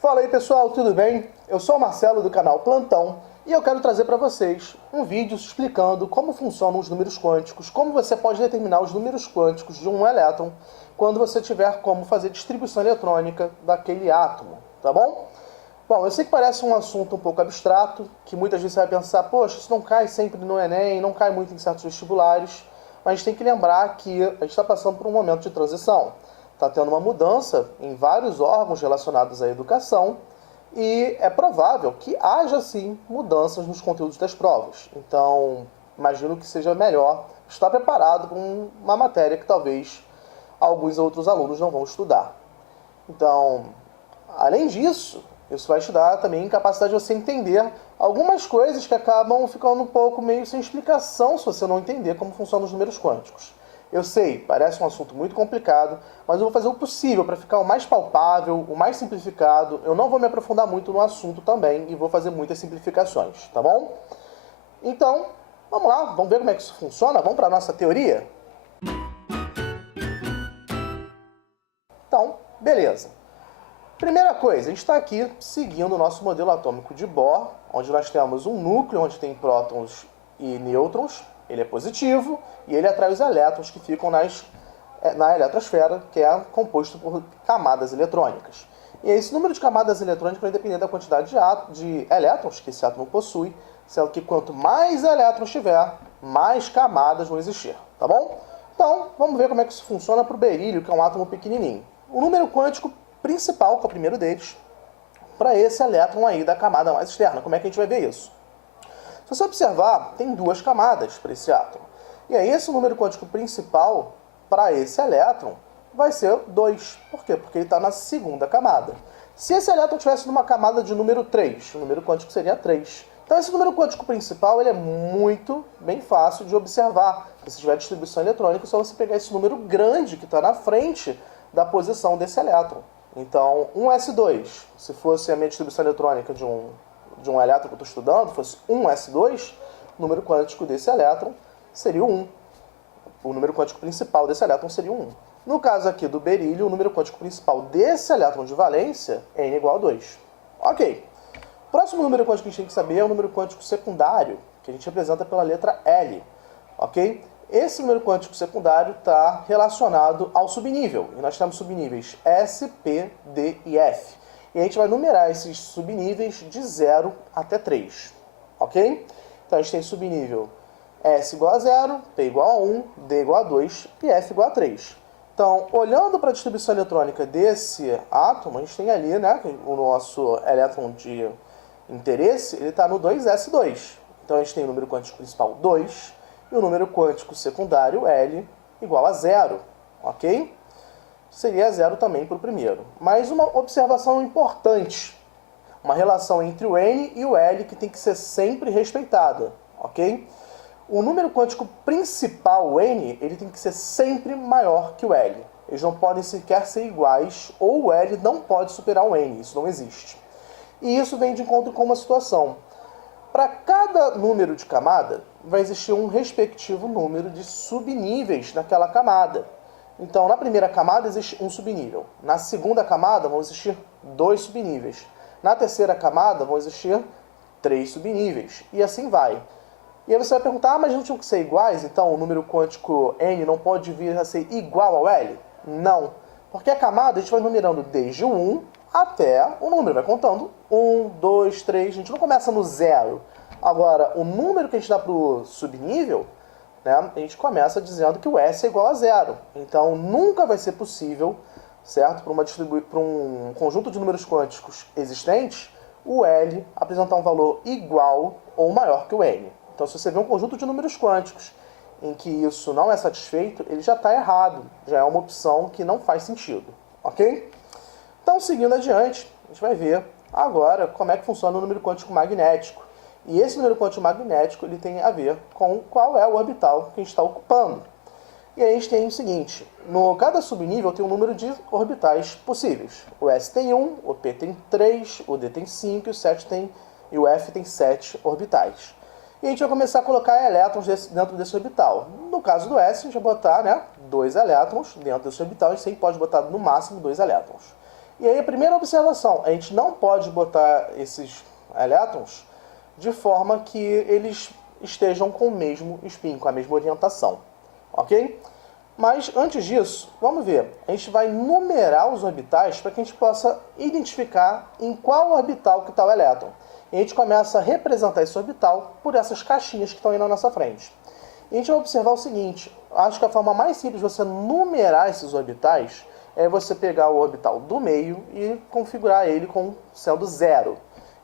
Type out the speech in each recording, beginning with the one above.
Fala aí pessoal, tudo bem? Eu sou o Marcelo do canal Plantão e eu quero trazer para vocês um vídeo explicando como funcionam os números quânticos, como você pode determinar os números quânticos de um elétron quando você tiver como fazer distribuição eletrônica daquele átomo, tá bom? Bom, eu sei que parece um assunto um pouco abstrato, que muitas vezes você vai pensar, poxa, isso não cai sempre no Enem, não cai muito em certos vestibulares, mas a gente tem que lembrar que a gente está passando por um momento de transição. Está tendo uma mudança em vários órgãos relacionados à educação e é provável que haja, sim, mudanças nos conteúdos das provas. Então, imagino que seja melhor estar preparado para uma matéria que talvez alguns outros alunos não vão estudar. Então, além disso, isso vai estudar também a capacidade de você entender algumas coisas que acabam ficando um pouco meio sem explicação se você não entender como funcionam os números quânticos. Eu sei, parece um assunto muito complicado, mas eu vou fazer o possível para ficar o mais palpável, o mais simplificado. Eu não vou me aprofundar muito no assunto também e vou fazer muitas simplificações, tá bom? Então, vamos lá, vamos ver como é que isso funciona? Vamos para a nossa teoria? Então, beleza. Primeira coisa, a gente está aqui seguindo o nosso modelo atômico de Bohr, onde nós temos um núcleo onde tem prótons e nêutrons, ele é positivo, e ele atrai os elétrons que ficam na eletrosfera, que é composto por camadas eletrônicas. E esse número de camadas eletrônicas vai depender da quantidade de elétrons que esse átomo possui, sendo que quanto mais elétrons tiver, mais camadas vão existir, tá bom? Então, vamos ver como é que isso funciona para o berílio, que é um átomo pequenininho. O número quântico principal, que é o primeiro deles, para esse elétron aí da camada mais externa. Como é que a gente vai ver isso? Se você observar, tem duas camadas para esse átomo. E aí esse número quântico principal para esse elétron vai ser 2. Por quê? Porque ele está na segunda camada. Se esse elétron estivesse numa camada de número 3, o número quântico seria 3. Então esse número quântico principal ele é muito bem fácil de observar. Se tiver distribuição eletrônica, é só você pegar esse número grande que está na frente da posição desse elétron. Então, 1s2, se fosse a minha distribuição eletrônica de um elétron que eu estou estudando, fosse 1s2, o número quântico desse elétron seria o 1. O número quântico principal desse elétron seria o 1. No caso aqui do berílio, o número quântico principal desse elétron de valência é n igual a 2. Ok. O próximo número quântico que a gente tem que saber é o número quântico secundário, que a gente representa pela letra L. Ok? Esse número quântico secundário está relacionado ao subnível. E nós temos subníveis S, P, D e F. E a gente vai numerar esses subníveis de 0 até 3. Ok? Então a gente tem subnível S igual a 0, P igual a 1, D igual a 2 e F igual a 3. Então, olhando para a distribuição eletrônica desse átomo, a gente tem ali, né, o nosso elétron de interesse, ele está no 2s2. Então a gente tem o número quântico principal 2, e o número quântico secundário, L, igual a 0, ok? Seria 0 também para o primeiro. Mas uma observação importante, uma relação entre o N e o L que tem que ser sempre respeitada, ok? O número quântico principal, o N, ele tem que ser sempre maior que o L. Eles não podem sequer ser iguais, ou o L não pode superar o N, isso não existe. E isso vem de encontro com uma situação. Para cada número de camada, vai existir um respectivo número de subníveis naquela camada. Então, na primeira camada existe um subnível. Na segunda camada vão existir 2 subníveis. Na terceira camada vão existir 3 subníveis. E assim vai. E aí você vai perguntar, mas não tinham que ser iguais? Então o número quântico N não pode vir a ser igual ao L? Não. Porque a camada a gente vai numerando desde o 1 até o número. Vai contando 1, 2, 3. A gente não começa no 0. Agora, o número que a gente dá para o subnível, né, a gente começa dizendo que o S é igual a 0. Então, nunca vai ser possível, certo, para um conjunto de números quânticos existentes, o L apresentar um valor igual ou maior que o N. Então, se você vê um conjunto de números quânticos em que isso não é satisfeito, ele já está errado. Já é uma opção que não faz sentido, ok? Então, seguindo adiante, a gente vai ver agora como é que funciona o número quântico magnético. E esse número quântico magnético ele tem a ver com qual é o orbital que a gente está ocupando. E aí a gente tem o seguinte, cada subnível tem um número de orbitais possíveis. O S tem 1, o P tem 3, o D tem 5 e o F tem 7 orbitais. E a gente vai começar a colocar elétrons dentro desse orbital. No caso do S, a gente vai botar 2 elétrons dentro desse orbital. A gente sempre pode botar no máximo 2 elétrons. E aí a primeira observação, a gente não pode botar esses elétrons de forma que eles estejam com o mesmo spin, com a mesma orientação, ok? Mas antes disso, vamos ver, a gente vai numerar os orbitais para que a gente possa identificar em qual orbital que está o elétron. E a gente começa a representar esse orbital por essas caixinhas que estão aí na nossa frente. E a gente vai observar o seguinte, acho que a forma mais simples de você numerar esses orbitais é você pegar o orbital do meio e configurar ele com sendo 0.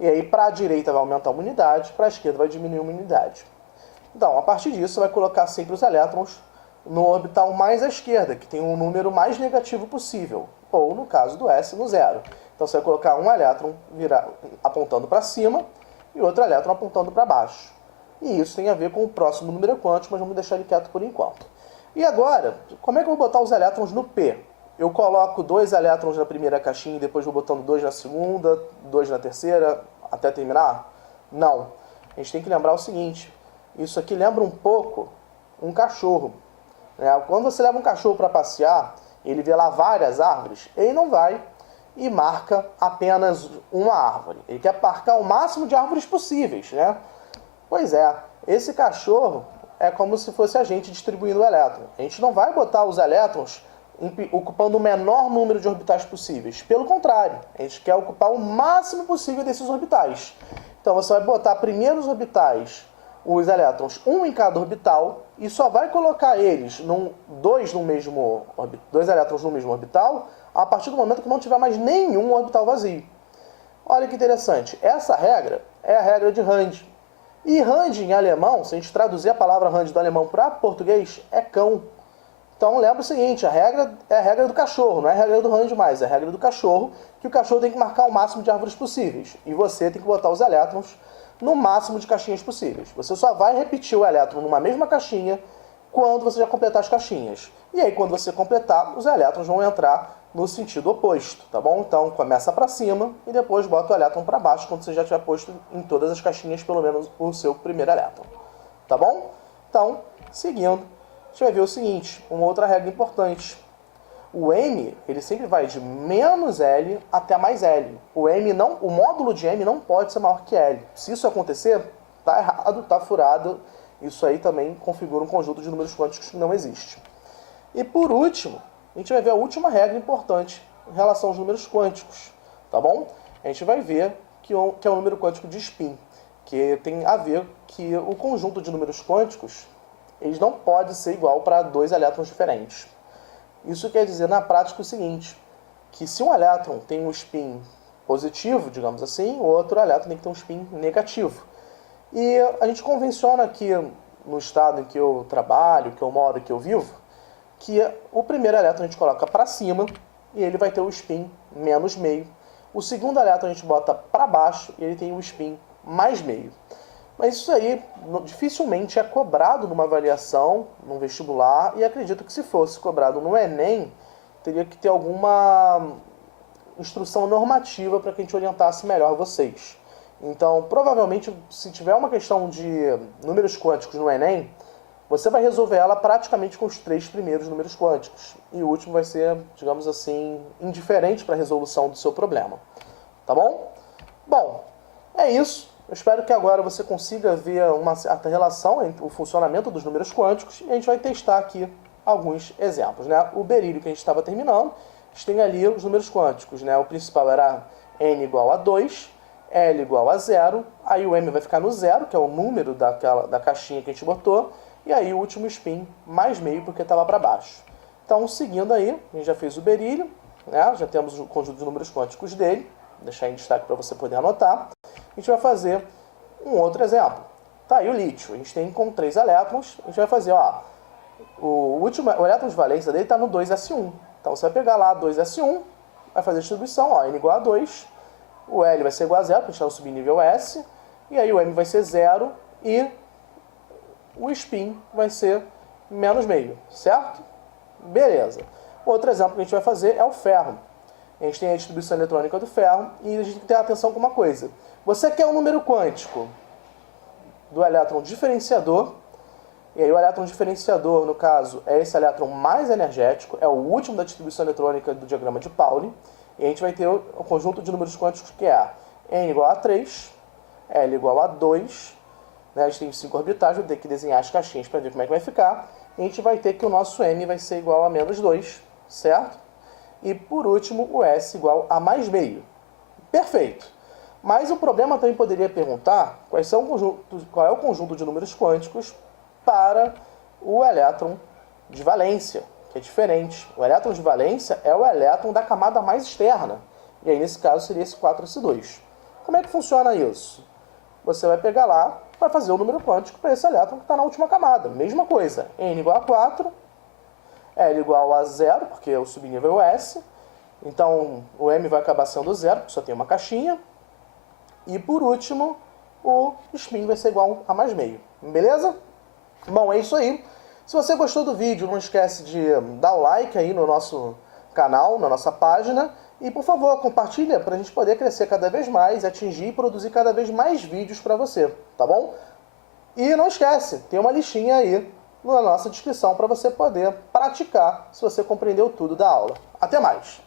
E aí para a direita vai aumentar uma unidade, para a esquerda vai diminuir uma unidade. Então, a partir disso, você vai colocar sempre os elétrons no orbital mais à esquerda, que tem um número mais negativo possível, ou no caso do S, no 0. Então você vai colocar um elétron apontando para cima e outro elétron apontando para baixo. E isso tem a ver com o próximo número quântico, mas vamos deixar ele quieto por enquanto. E agora, como é que eu vou botar os elétrons no P? Eu coloco 2 elétrons na primeira caixinha e depois vou botando 2 na segunda, 2 na terceira, até terminar? Não. A gente tem que lembrar o seguinte, isso aqui lembra um pouco um cachorro. Quando você leva um cachorro para passear, ele vê lá várias árvores, ele não vai e marca apenas uma árvore. Ele quer marcar o máximo de árvores possíveis, né? Pois é, esse cachorro é como se fosse a gente distribuindo o elétron. A gente não vai botar os elétrons ocupando o menor número de orbitais possíveis. Pelo contrário, a gente quer ocupar o máximo possível desses orbitais. Então você vai botar primeiro os orbitais, os elétrons, um em cada orbital, e só vai colocar eles, dois elétrons no mesmo orbital, a partir do momento que não tiver mais nenhum orbital vazio. Olha que interessante, essa regra é a regra de Rand. E Rand em alemão, se a gente traduzir a palavra Rand do alemão para português, é cão. Então lembra o seguinte, a regra é a regra do cachorro, não é a regra do Rand mais, é a regra do cachorro, que o cachorro tem que marcar o máximo de árvores possíveis. E você tem que botar os elétrons no máximo de caixinhas possíveis. Você só vai repetir o elétron numa mesma caixinha quando você já completar as caixinhas. E aí, quando você completar, os elétrons vão entrar no sentido oposto, tá bom? Então, começa para cima e depois bota o elétron para baixo quando você já tiver posto em todas as caixinhas, pelo menos o seu primeiro elétron. Tá bom? Então, seguindo, a gente vai ver o seguinte, uma outra regra importante. O M, ele sempre vai de menos L até mais L. O módulo de M não pode ser maior que L. Se isso acontecer, tá errado, tá furado. Isso aí também configura um conjunto de números quânticos que não existe. E por último, a gente vai ver a última regra importante em relação aos números quânticos, tá bom? A gente vai ver que é o número quântico de spin, que tem a ver que o conjunto de números quânticos, eles não pode ser igual para 2 elétrons diferentes. Isso quer dizer na prática o seguinte, que se um elétron tem um spin positivo, digamos assim, o outro elétron tem que ter um spin negativo. E a gente convenciona aqui no estado em que eu trabalho, que eu moro, que eu vivo, que o primeiro elétron a gente coloca para cima e ele vai ter o spin menos meio. O segundo elétron a gente bota para baixo e ele tem o spin mais meio. Mas isso aí dificilmente é cobrado numa avaliação, num vestibular, e acredito que se fosse cobrado no Enem, teria que ter alguma instrução normativa para que a gente orientasse melhor vocês. Então, provavelmente, se tiver uma questão de números quânticos no Enem, você vai resolver ela praticamente com os 3 primeiros números quânticos. E o último vai ser, digamos assim, indiferente para a resolução do seu problema. Tá bom? Bom, é isso. Eu espero que agora você consiga ver uma certa relação entre o funcionamento dos números quânticos e a gente vai testar aqui alguns exemplos, né? O berílio que a gente estava terminando, a gente tem ali os números quânticos, né? O principal era n igual a 2, L igual a 0, aí o M vai ficar no 0, que é o número da caixinha que a gente botou, e aí o último spin mais meio porque estava para baixo. Então, seguindo aí, a gente já fez o berílio, né? Já temos o conjunto de números quânticos dele, vou deixar em destaque para você poder anotar. A gente vai fazer um outro exemplo. Tá aí o lítio, a gente tem com 3 elétrons, a gente vai fazer, ó, o elétron de valência dele está no 2s1. Então você vai pegar lá 2s1, vai fazer a distribuição, ó, n igual a 2, o L vai ser igual a 0, porque a gente está no subnível S, e aí o M vai ser 0 e o spin vai ser menos meio, certo? Beleza. Outro exemplo que a gente vai fazer é o ferro. A gente tem a distribuição eletrônica do ferro e a gente tem que ter atenção com uma coisa. Você quer um número quântico do elétron diferenciador E aí o elétron diferenciador, no caso, é esse elétron mais energético, é o último da distribuição eletrônica do diagrama de Pauli. E a gente vai ter o conjunto de números quânticos que é n igual a 3, L igual a 2, né? A gente tem 5 orbitais, vou ter que desenhar as caixinhas para ver como é que vai ficar. E a gente vai ter que o nosso M vai ser igual a menos 2, certo? E por último, o S igual a mais meio. Perfeito. Mas o problema também poderia perguntar qual é o conjunto de números quânticos para o elétron de valência, que é diferente. O elétron de valência é o elétron da camada mais externa. E aí, nesse caso, seria esse 4s2. Como é que funciona isso? Você vai pegar lá para fazer o número quântico para esse elétron que está na última camada. Mesma coisa. N igual a 4, L igual a 0, porque o subnível é o S. Então, o M vai acabar sendo 0, porque só tem uma caixinha. E, por último, o spin vai ser igual a mais meio. Beleza? Bom, é isso aí. Se você gostou do vídeo, não esquece de dar o like aí no nosso canal, na nossa página. E, por favor, compartilha para a gente poder crescer cada vez mais, atingir e produzir cada vez mais vídeos para você, tá bom? E não esquece, tem uma listinha aí na nossa descrição para você poder praticar se você compreendeu tudo da aula. Até mais!